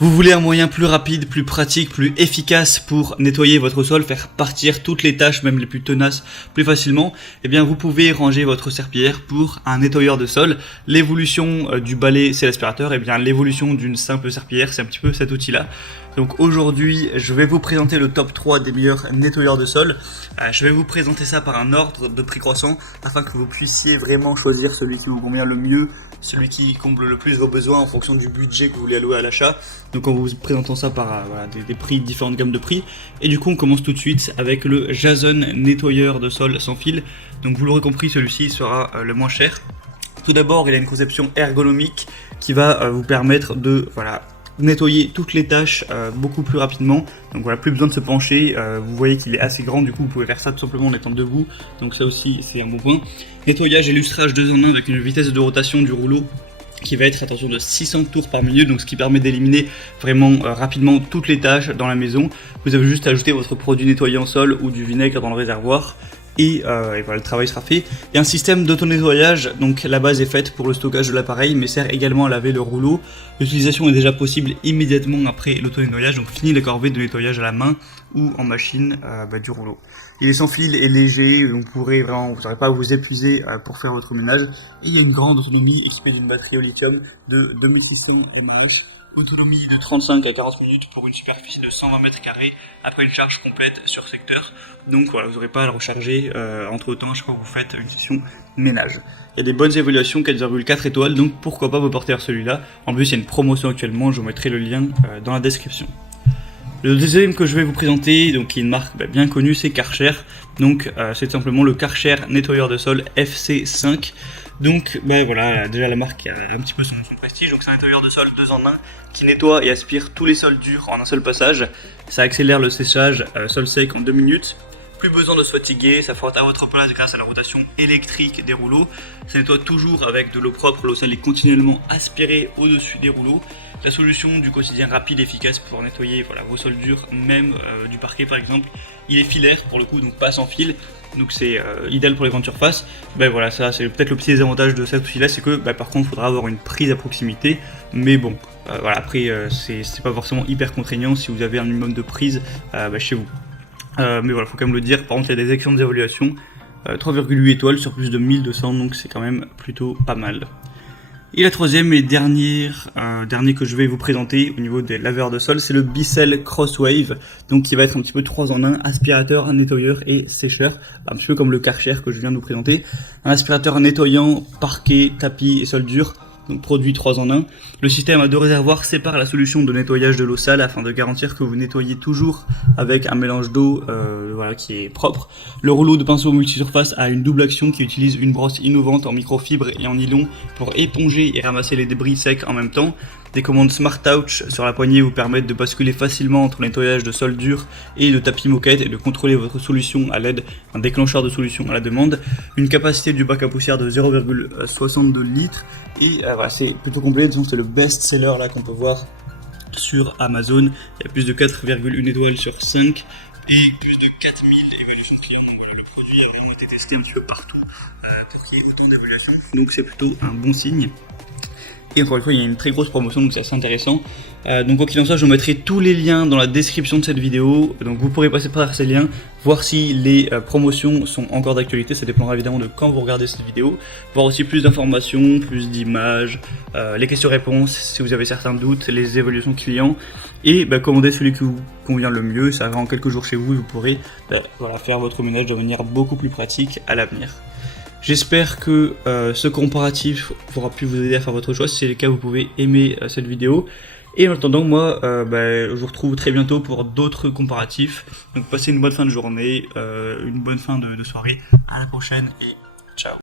Vous voulez un moyen plus rapide, plus pratique, plus efficace pour nettoyer votre sol, faire partir toutes les tâches, même les plus tenaces, plus facilement? Eh bien, vous pouvez ranger votre serpillière pour un nettoyeur de sol. L'évolution du balai, c'est l'aspirateur. Eh bien, l'évolution d'une simple serpillière, c'est un petit peu cet outil-là. Donc aujourd'hui, je vais vous présenter le top 3 des meilleurs nettoyeurs de sol. Je vais vous présenter ça par un ordre de prix croissant afin que vous puissiez vraiment choisir celui qui vous convient le mieux, celui qui comble le plus vos besoins en fonction du budget que vous voulez allouer à l'achat. Donc en vous présentant ça par des prix, différentes gammes de prix. Et du coup on commence tout de suite avec le Jason nettoyeur de sol sans fil. Donc vous l'aurez compris, celui-ci sera le moins cher. Tout d'abord, il a une conception ergonomique qui va vous permettre de nettoyer toutes les tâches beaucoup plus rapidement. Donc voilà, plus besoin de se pencher. Vous voyez qu'il est assez grand, du coup vous pouvez faire ça tout simplement en étant debout. Donc ça aussi c'est un bon point. Nettoyage et lustrage 2 en 1 avec une vitesse de rotation du rouleau qui va être attention de 600 tours par minute, donc ce qui permet d'éliminer vraiment rapidement toutes les tâches dans la maison. Vous avez juste à ajouter votre produit nettoyant sol ou du vinaigre dans le réservoir. Et voilà, le travail sera fait. Il y a un système d'auto-nettoyage, donc la base est faite pour le stockage de l'appareil, mais sert également à laver le rouleau. L'utilisation est déjà possible immédiatement après l'auto-nettoyage, donc fini la corvée de nettoyage à la main ou en machine du rouleau. Il est sans fil et léger, donc vous n'aurez pas à vous épuiser pour faire votre ménage. Et il y a une grande autonomie équipée d'une batterie au lithium de 2600 mAh. Autonomie de 35 à 40 minutes pour une superficie de 120 mètres carrés après une charge complète sur secteur. Donc voilà, vous n'aurez pas à le recharger entre temps chaque fois que vous faites une session ménage. Il y a des bonnes évaluations, 4,4 étoiles, donc pourquoi pas vous porter vers celui-là. En plus, il y a une promotion actuellement, je vous mettrai le lien dans la description. Le deuxième que je vais vous présenter, donc qui est une marque bien connue, c'est Karcher. Donc c'est simplement le Karcher nettoyeur de sol FC5. Donc voilà, déjà la marque a un petit peu son prestige. Donc c'est un nettoyeur de sol 2 en 1 qui nettoie et aspire tous les sols durs en un seul passage. Ça accélère le séchage sol sec en 2 minutes. Plus besoin de se fatiguer, ça frotte à votre place grâce à la rotation électrique des rouleaux. Ça nettoie toujours avec de l'eau propre, l'eau sale est continuellement aspirée au-dessus des rouleaux. La solution du quotidien rapide et efficace pour nettoyer vos sols durs, même du parquet par exemple. Il est filaire pour le coup, donc pas sans fil, donc c'est idéal pour les grandes surfaces. Voilà, ça c'est peut-être le petit désavantage de cet outil là, c'est que par contre il faudra avoir une prise à proximité, mais bon, après c'est pas forcément hyper contraignant si vous avez un minimum de prise chez vous. Mais voilà, faut quand même le dire, par contre il y a des excellentes évaluations, 3,8 étoiles sur plus de 1200, donc c'est quand même plutôt pas mal. Et la troisième et dernier que je vais vous présenter au niveau des laveurs de sol, c'est le Bissell Crosswave, donc qui va être un petit peu 3 en 1, aspirateur, nettoyeur et sécheur, un petit peu comme le Karcher que je viens de vous présenter. Un aspirateur nettoyant parquet, tapis et sol dur, donc produit 3 en 1. Le système à 2 réservoirs sépare la solution de nettoyage de l'eau sale afin de garantir que vous nettoyez toujours avec un mélange d'eau qui est propre. Le rouleau de pinceau multisurface a une double action qui utilise une brosse innovante en microfibre et en nylon pour éponger et ramasser les débris secs en même temps. Des commandes Smart Touch sur la poignée vous permettent de basculer facilement entre le nettoyage de sol dur et de tapis moquette et de contrôler votre solution à l'aide d'un déclencheur de solution à la demande. Une capacité du bac à poussière de 0,62 litres et c'est plutôt complet, donc c'est le best-seller là qu'on peut voir sur Amazon. Il y a plus de 4,1 étoiles sur 5 et plus de 4000 évaluations de clients. Donc voilà, le produit a vraiment été testé un petit peu partout pour qu'il y ait autant d'évaluations, donc c'est plutôt un bon signe. Et encore une fois, il y a une très grosse promotion, donc c'est assez intéressant. Donc quoi qu'il en soit, je vous mettrai tous les liens dans la description de cette vidéo. Donc vous pourrez passer par ces liens, voir si les promotions sont encore d'actualité. Ça dépendra évidemment de quand vous regardez cette vidéo. Voir aussi plus d'informations, plus d'images, les questions-réponses, si vous avez certains doutes, les évaluations clients. Et commander celui qui vous convient le mieux. Ça arrivera en quelques jours chez vous et vous pourrez faire votre ménage de manière beaucoup plus pratique à l'avenir. J'espère que ce comparatif aura pu vous aider à faire votre choix. Si c'est le cas, vous pouvez aimer cette vidéo. Et en attendant, moi, je vous retrouve très bientôt pour d'autres comparatifs. Donc passez une bonne fin de journée, une bonne fin de soirée. À la prochaine et ciao.